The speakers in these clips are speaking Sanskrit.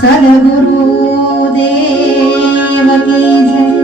सदगुरो देव तेजम्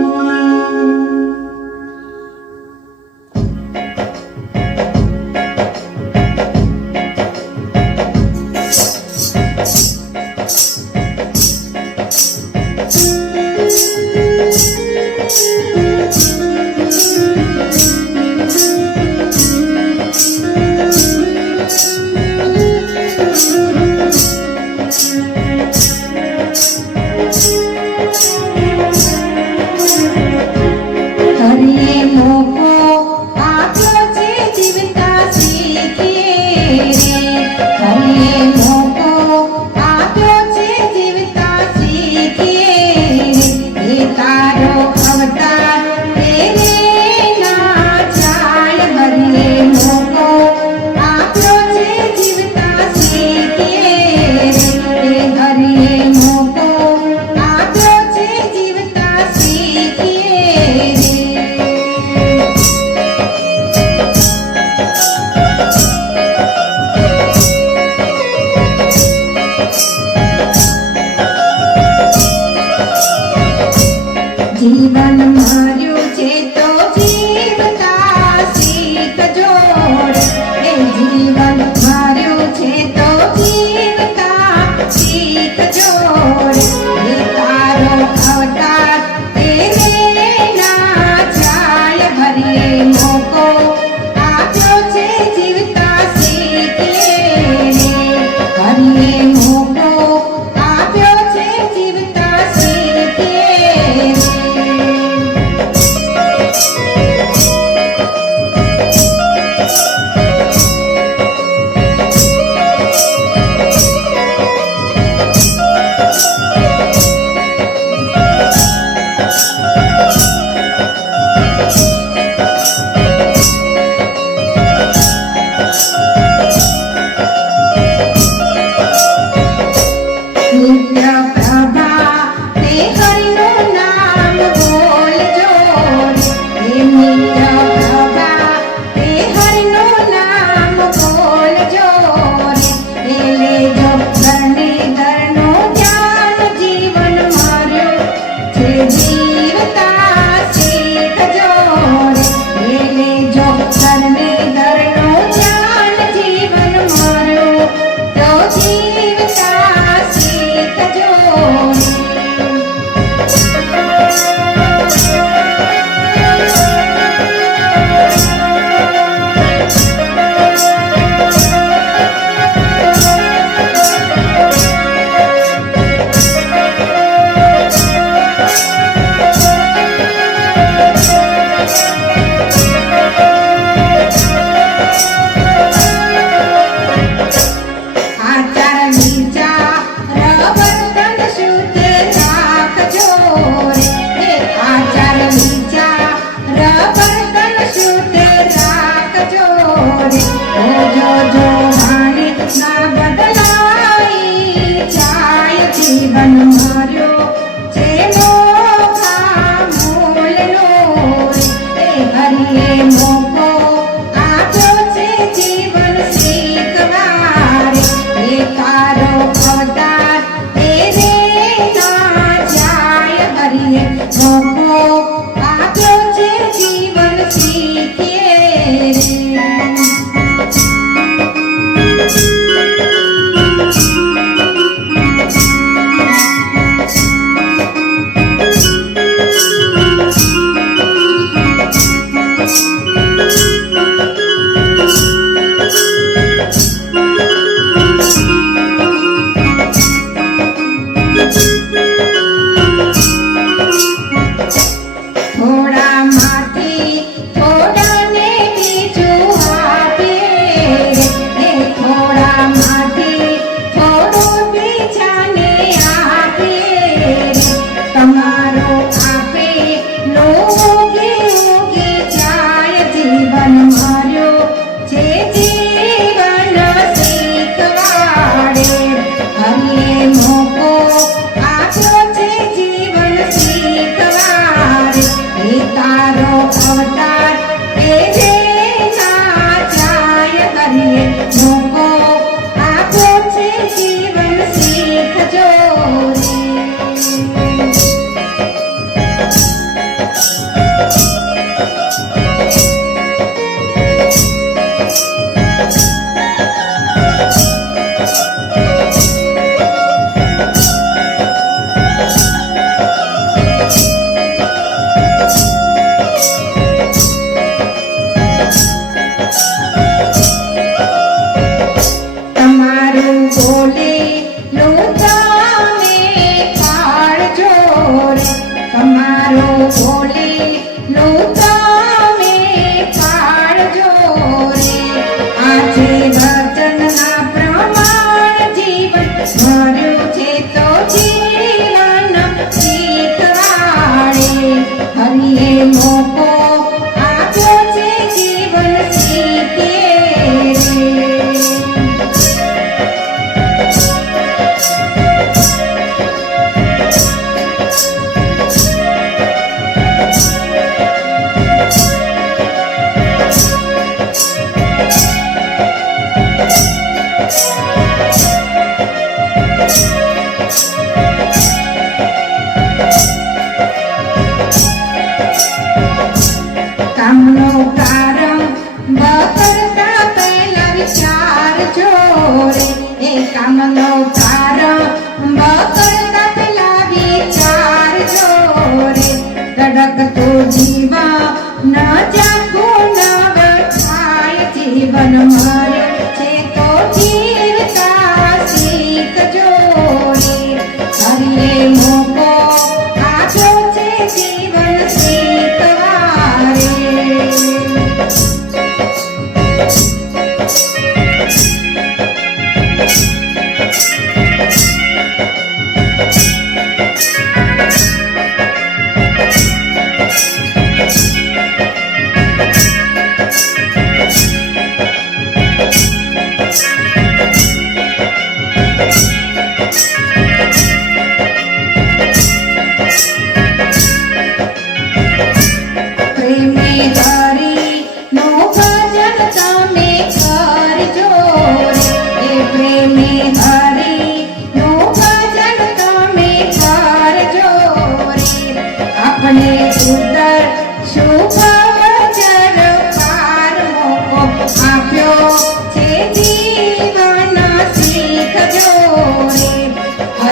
Kita. হোক કામનો પ્રારંભ કરતા પેલા વિચાર જો રે ધડકતો જીવન જાગો નવ થાય જીવન માય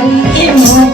I am not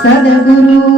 సదగురు